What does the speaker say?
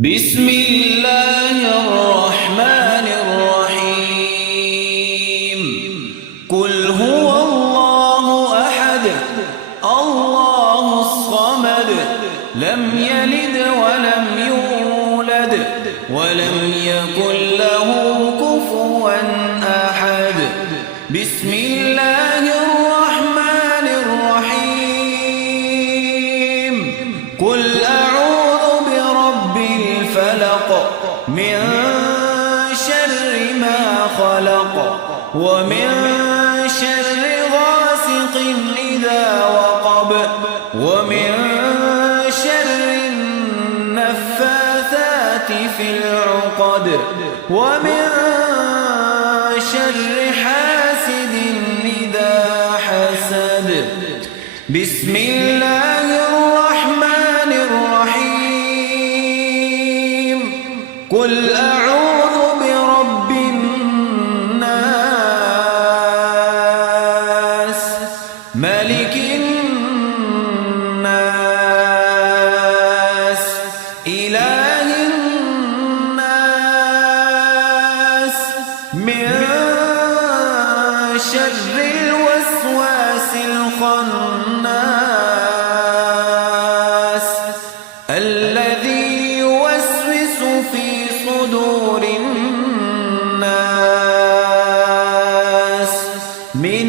بسم الله الرحمن الرحيم. قل هو الله أحد الله الصمد لم يلد ولم يولد ولم يكن له كفوا أحد. بسم الله الرحمن الرحيم. قل أعوذ برب الفلق من شر ما خلق ومن شر غاسق إذا وقب ومن شر النفاثات في العقد ومن شر حاسد إذا حسد. بسم الله الرحمن الرحيم. قل أعوذ برب الناس ملك الناس إله الناس من شر الوسواس الخناس الذي يوسوس في صدور الناس من